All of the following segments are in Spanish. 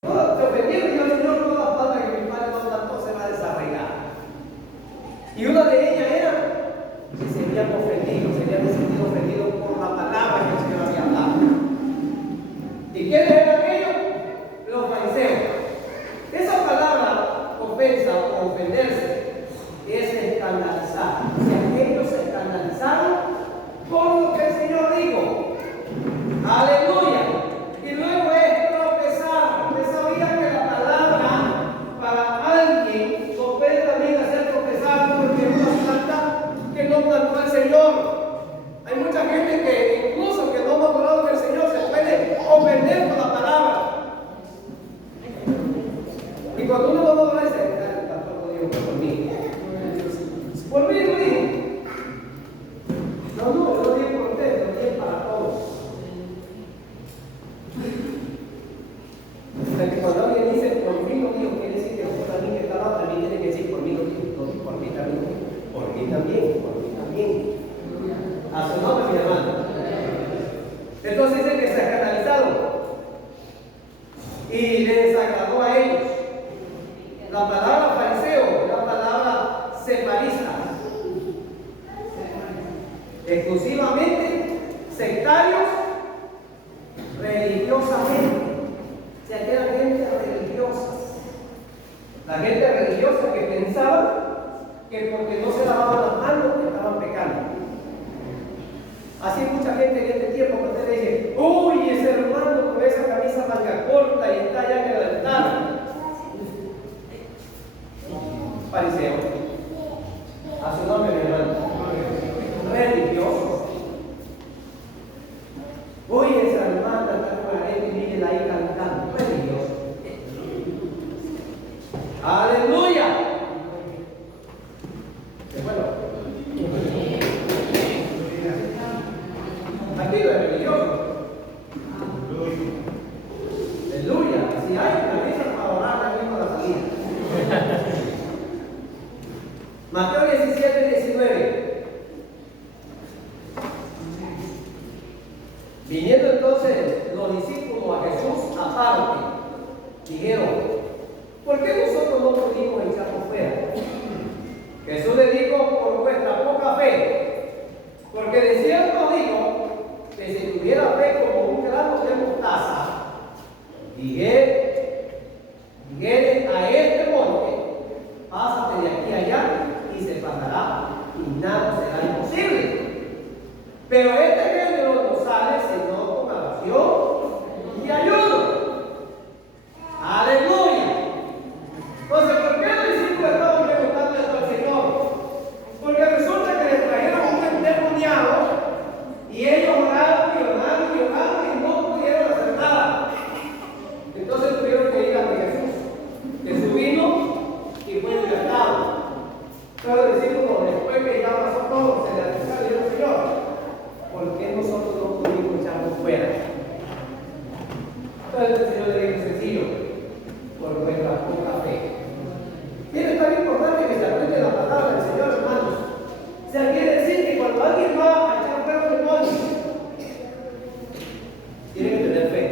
Se ofendieron y el Señor, toda palabra que mi padre no tanto se va a desarraigar. Y una de ellas era que se habían ofendido, se habían sentido ofendidos por la palabra que el Señor había hablado. ¿Y quiénes eran ellos? Los fariseos. Esa palabra, ofensa o ofenderse, es escandalizar. Si aquellos se escandalizaron por lo que el Señor dijo. Aleluya. Y luego es tropezar. Usted sabía que la palabra para alguien no puede también hacer tropezar porque es una falta que no plantó el Señor. Hay mucha gente que incluso que no ha hablado que el Señor se puede ofender con la palabra. Y cuando uno no lo dice, el pastor lo dijo por mí. Por mí lo dijo. No, yo lo digo por usted, lo digo para todos. Porque cuando alguien dice por mí lo digo, quiere decir que por alguien que está abajo también tiene que decir por mí lo digo. No, por mí también. Por mí también, por mí también. A su nombre, mi hermano. Entonces dice que se escandalizaron y les desagradó a ellos. La palabra fariseo es la palabra separista. Exclusivamente sectarios religiosamente. O sea, que eran gente religiosa. La gente religiosa que pensaba que porque no se lavaban las manos estaban pecando. Así hay mucha gente en este tiempo que usted dice, uy, ese hermano con esa camisa manga corta y está allá en el altar. Fariseo. A su nombre, mi hermano. Religioso. Uy, esa hermana está con la gente y viene ahí cantando. Religioso. Aleluya. Bueno. Aquí no es religioso. Aleluya. Si hay camisa para orar, también para la salida. Mateo 17:19. Viniendo entonces los discípulos a Jesús aparte, dijeron, ¿por qué nosotros no pudimos echarlo fuera? Jesús le dijo, por vuestra poca fe, porque de cierto digo que si tuviera fe como un grano de mostaza, dijere a este monte, pásate de aquí a allá y se pasará y nada será imposible. Pero este género no sale sino con oración y ayuno. Aleluya. Entonces, ¿por qué los discípulos estaban preguntando esto al Señor? Porque resulta que les trajeron un endemoniado y ellos oraron y oraron y oraron y no pudieron hacer nada. Entonces tuvieron que ir a Jesús. Jesús vino y fue libertado. Pero los discípulos, después que ya pasó todo, se le acercaron y dijeron, Señor, ¿por qué nosotros no pudimos echarnos fuera? Entonces el Señor le dijo sencillo, por nuestra poca fe. Mire, es tan importante que se aprende la palabra del Señor, hermanos. O sea, quiere decir que cuando alguien va a echar fuera un demonio, tiene que tener fe.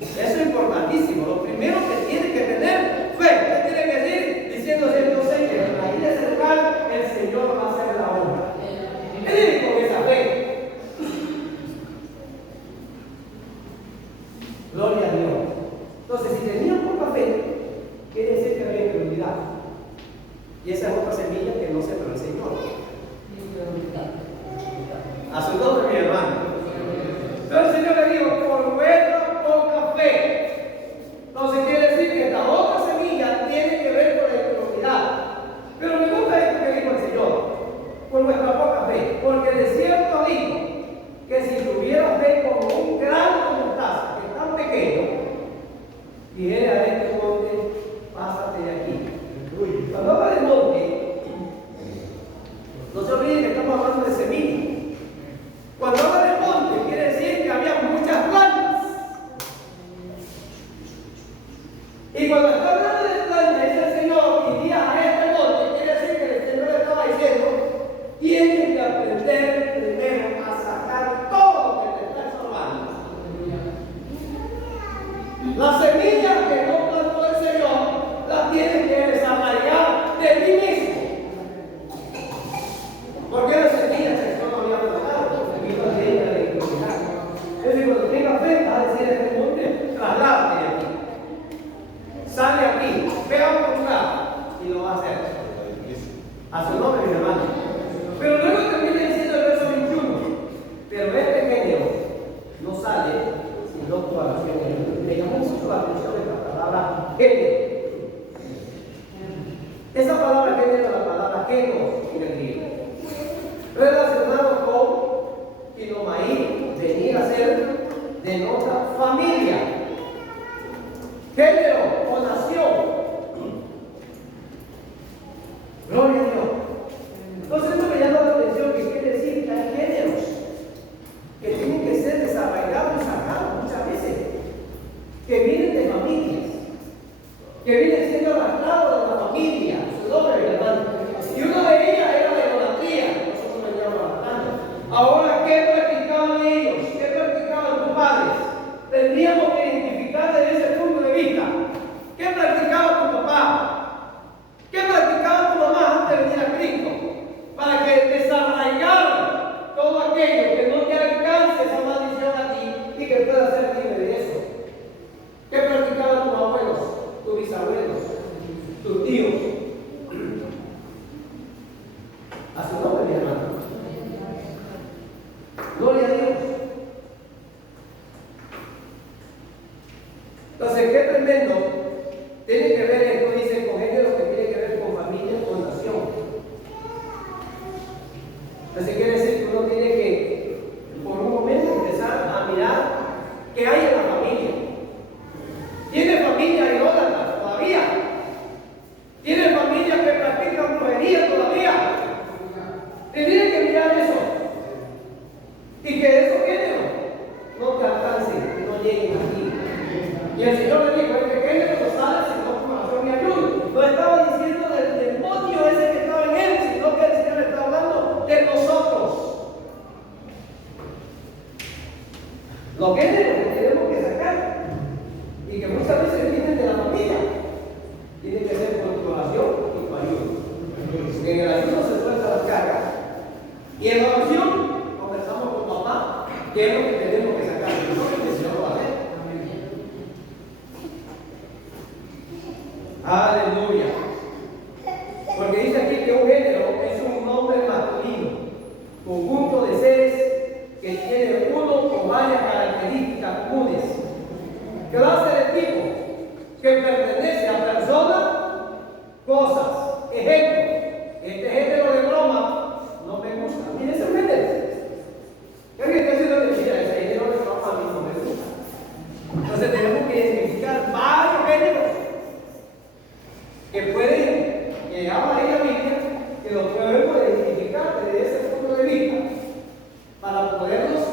Eso es importantísimo. Lo primero que tiene que tener fe. Usted tiene que decir, diciéndose, yo sé que ahí de ese lugar el Señor va a hacer la obra. Él con esa fe. Gloria a Dios. Entonces, si tenían poca fe, quiere decir que había incredulidad. Y esa es otra semilla que no se lo enseñó. A su nombre, mi hermano. Entonces el Señor le dijo, por vuestra poca fe. Entonces quiere decir que esta otra semilla tiene que ver con la incredulidad. Pero me gusta esto que dijo el Señor. Por vuestra poca fe. Porque de cierto digo que si tuviera fe como un grano de mostaza, que es tan pequeño, dijere a este monte, pásate de aquí. Cuando habla de monte, no se olviden que estamos hablando de semilla. Cuando habla de monte, quiere decir que había muchas plantas. Y cuando está hablando de plantas, dice el Señor, iría a este monte, quiere decir que el Señor le estaba diciendo, tienes que aprender primero a sacar todo lo que te está estorbando. La semilla palabra género. Esa palabra género es la palabra género en el griego, relacionado con Kinomaí, venir a ser de otra familia. Género o nación. Gloria a Dios. Entonces esto me llama la atención, que quiere decir que hay géneros que tienen que ser desarraigados y sacados muchas veces, que vienen de familias, que vienen siendo arrastrados de la familia, su nombre, mi hermano. Y una de ellas era la idolatría, nosotros le llamamos arrastrando. Ahora, ¿qué practicaban ellos? ¿Qué practicaban tus padres? Tendríamos que identificar desde ese punto de vista. ¿Qué practicaba tu papá? ¿Qué practicaba tu mamá antes de venir a Cristo? Para que desarraigaran todo aquello, que no te alcance esa maldición a ti y que puedas ser libre de eso. ¿Qué practicaban tus abuelos, tus bisabuelos, tus tíos? A su nombre, mi hermano. Gloria a Dios. Entonces, qué tremendo. Tiene que ver, esto dice, con género que tiene que ver con familia, con nación. Entonces quiere decir que uno tiene que, por un momento, empezar a mirar qué hay en la familia. ¿Tiene familia idólatra todavía? ¿Tiene familia que practican brujería todavía? Tiene que mirar eso. Y que esos géneros no te alcancen, que no lleguen aquí. Y el Señor le dijo, este género no sale sino con oración y ayuno. No estaba diciendo del demonio ese que estaba en él, sino que el Señor está hablando de nosotros. Los géneros que tenemos que sacar y que muchas veces vienen de la familia, tienen que ser con tu oración y tu ayuno. En el ayuno se sueltan las cargas y en la oración conversamos con papá qué es lo que tenemos que sacar. Y no que el Señor lo va a hacer. Aleluya. Porque dice aquí que un género es un nombre masculino, conjunto de seres que tienen uno o varias características comunes. Clase de tipo que pertenece a personas, cosas. Ejemplo, este género de broma no me gusta. Mire ese género. ¿Alguien está haciendo mentira? Ese género de broma a mí no me gusta. Entonces tenemos que identificar varios géneros que pueden llegar ahí a la Biblia, que los podemos identificar desde ese punto de vista para poderlos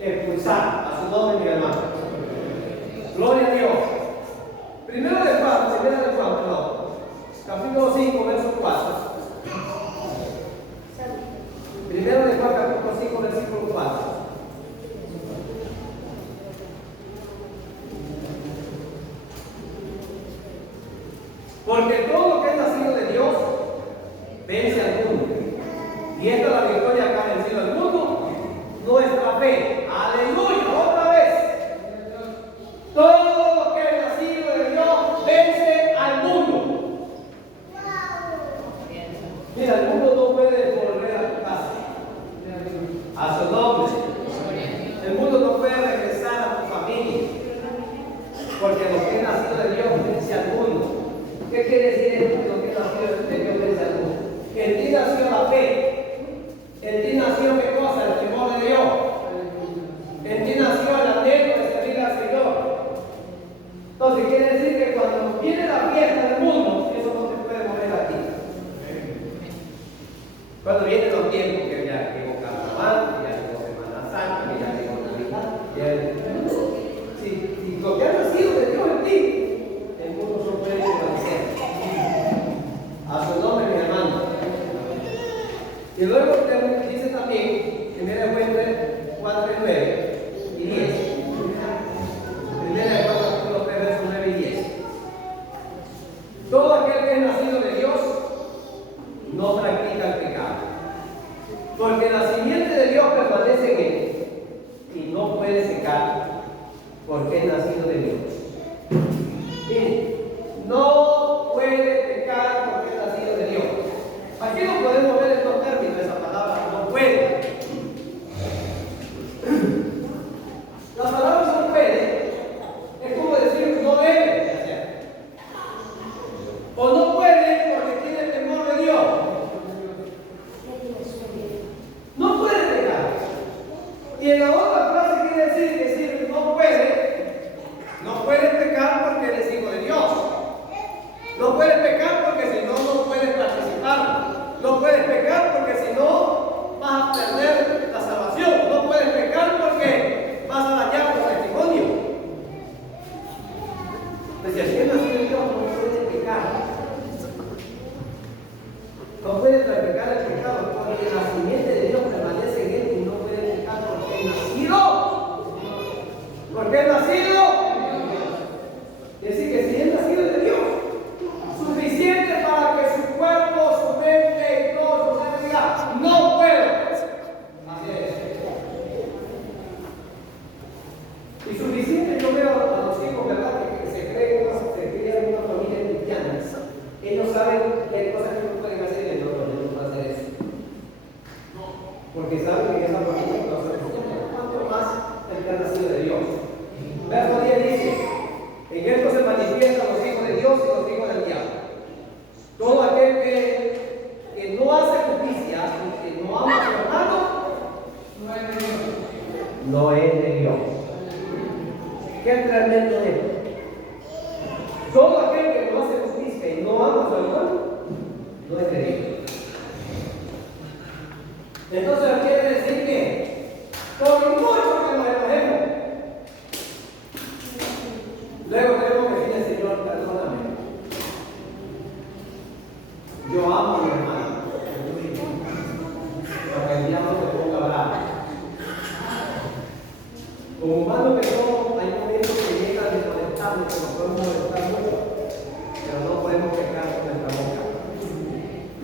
expulsar. A su nombre, mi hermano. Gloria a Dios. Primero de Juan, capítulo 5, verso 4. Primero de Juan, capítulo 5, versículo 4. Porque todo lo que es nacido de Dios vence al mundo. Y esta es la victoria que ha vencido al mundo, nuestra fe. Aleluya, otra vez. Todo lo que es nacido de Dios vence al mundo. Mira, el mundo no puede volver a tu casa. A su nombre. El mundo no puede regresar a tu familia. Porque lo que es nacido de Dios vence al mundo. ¿Qué quiere decir esto? Lo que nació de Dios vence al mundo. En ti nació la fe. En ti nació qué cosa, el temor de Dios. En ti nació el anhelo de servir al Señor. Entonces quiere decir que cuando viene la fiesta del mundo, eso no te puede mover a ti. Cuando vienen los tiempos que ya llegó Carnaval, ya llegó Semana Santa, que ya llegó Navidad, si lo que ha nacido de Dios en ti, el mundo no puede permanecer. A su nombre, mi hermano. Y luego dice también, en el Juan 4, 9 y 10. Primera de Juan, capítulo 3, versos 9 y 10. Todo aquel que es nacido de Dios no practica el pecado, porque nació No puedes pecar porque si no, no puedes participar. No puedes pecar porque si no, vas a perder la salvación. No puedes pecar porque vas a dañar tu testimonio. Pues si así es nacido de Dios, no puedes pecar. No puedes practicar el pecado porque la simiente de Dios permanece en él y no puede pecar porque es nacido. Porque es nacido. Es decir, que si es nacido de Dios, suficiente para que su cuerpo, su mente y todo su ser diga, no puedo. Así es. Y suficiente yo veo a los hijos, ¿verdad? Que se creen en una familia cristiana. Ellos saben que hay cosas que no pueden hacer y el otro no puede hacer eso. Porque saben que esa familia no se cristiana. ¿Cuánto más el que ha nacido de Dios? Verso 10 dice, en esto se manifiestan los hijos de Dios y los hijos del diablo. Todo aquel que no hace justicia y que no ama a su hermano, no es de Dios. No es de Dios. Qué tremendo es. Todo aquel que no hace justicia y no ama a su hermano, no es de Dios. Entonces quiere decir que por mucho que nos enojemos, luego tenemos que decirle, Señor, perdóname. Yo amo a mi hermano. Para que el diablo te ponga bravo. Como humanos que somos, hay momentos que llegan de molestarnos, que nos podemos molestar mucho, pero no podemos pecar con nuestra boca,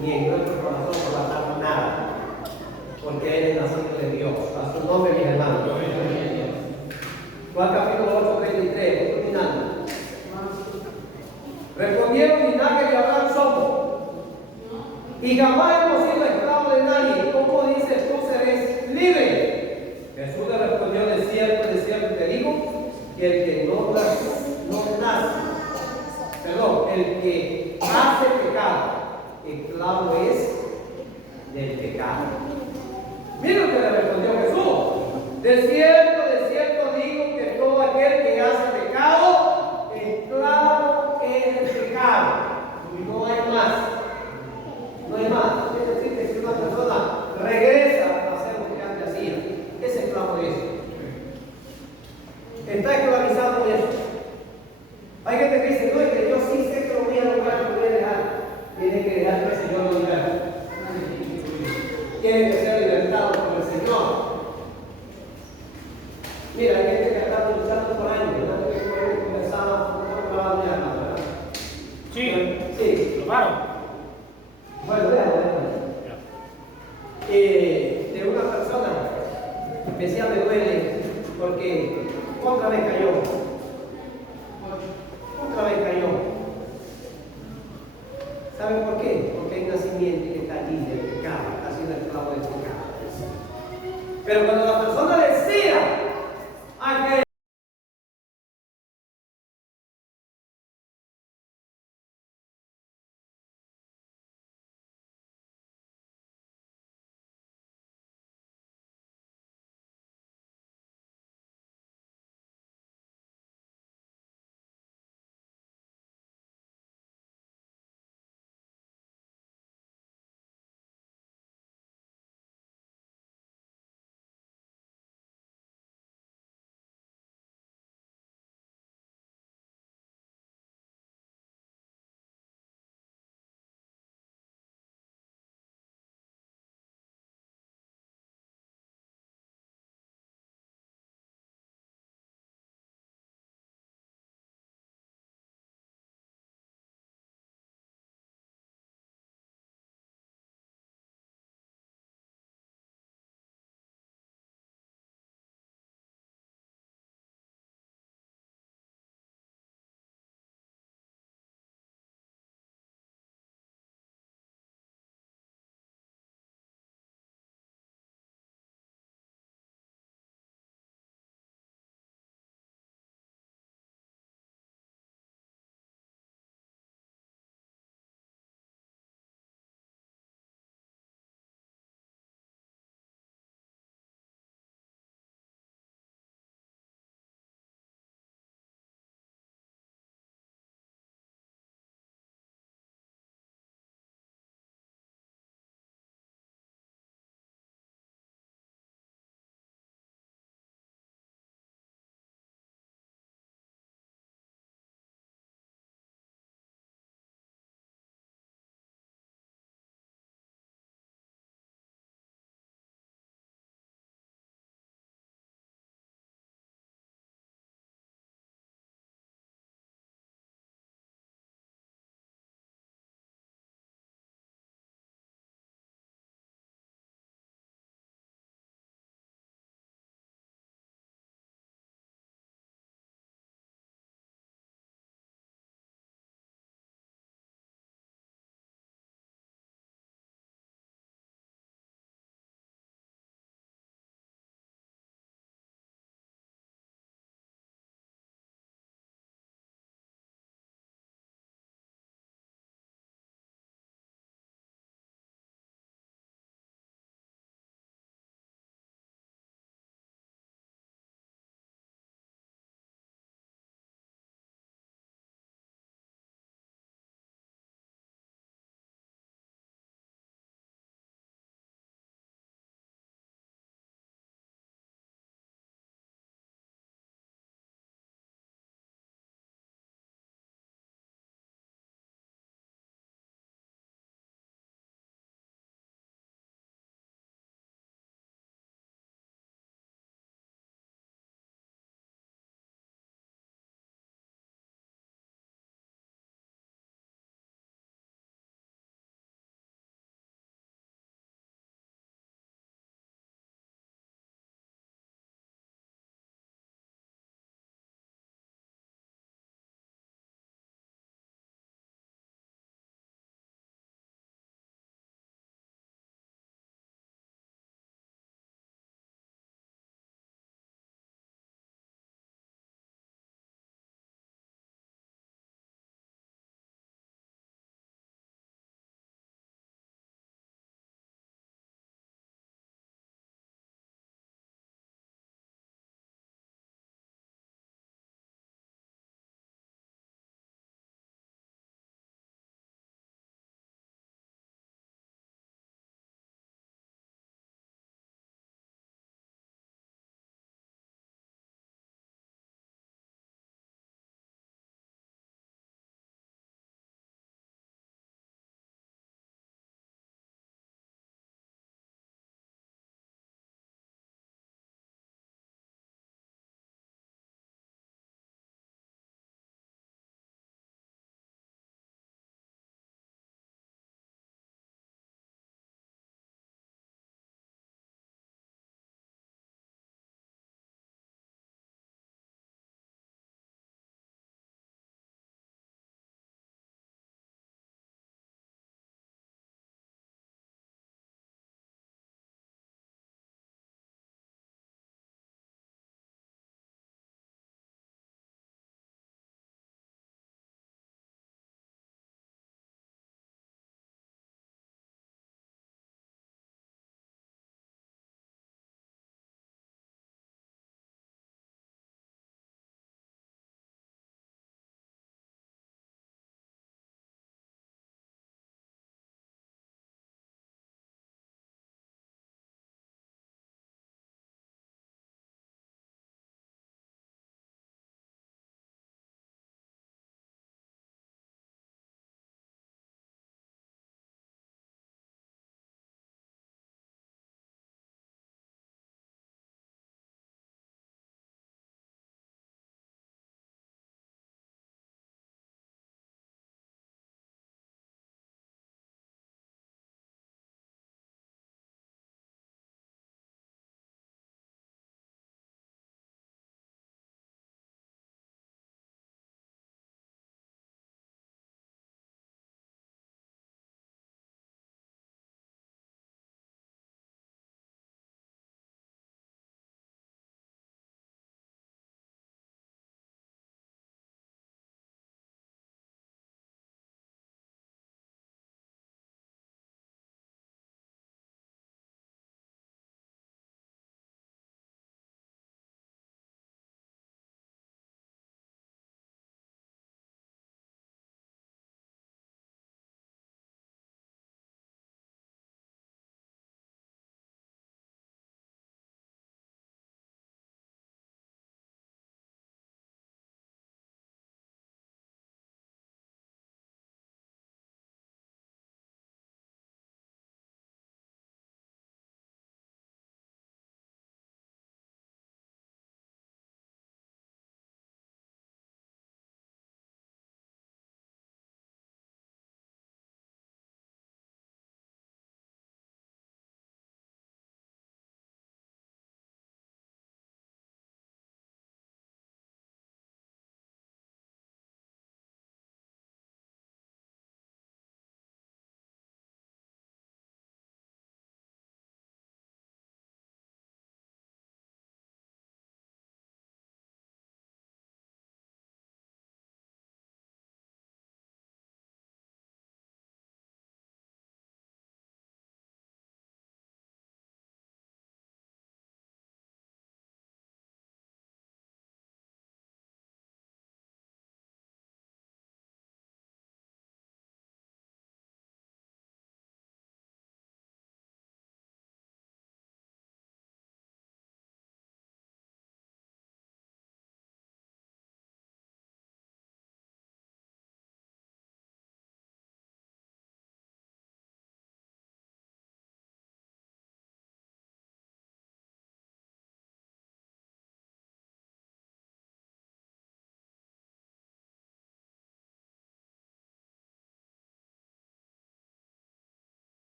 ni en nuestro corazón por matar nada, porque Él es nacido de Dios. A su nombre, mis hermanos. Juan capítulo 8, 33, terminando. Respondieron Isaac y Abraham somos, y jamás hemos sido esclavos de nadie. ¿Cómo dices tú seréis libre? Jesús le respondió, de cierto te digo, que el que no nace, el que hace pecado, esclavo es del pecado. Mira lo que le respondió Jesús. De cierto digo que todo aquel que hace pecado, esclavo es del pecado. Y no hay más. No hay más. Es decir, que si una persona regresa a hacer lo que antes hacía, es esclavo de eso. Está esclavizado de eso. Hay gente que dice, no, es que yo sí sé que lo voy a lograr, lo voy a dejar. Tiene que dejar que el Señor lo libere. Tiene que ser libertado por el Señor. Mira, hay gente que está luchando por años, ¿verdad? Que comenzaba con trabajo de armas, ¿verdad? Sí. Lo paro. Bueno, déjalo. De una persona me decía, me duele porque otra vez cayó. ¿Saben por qué? Porque hay una simiente que está allí del pecado, está siendo esclavo del pecado. Pero cuando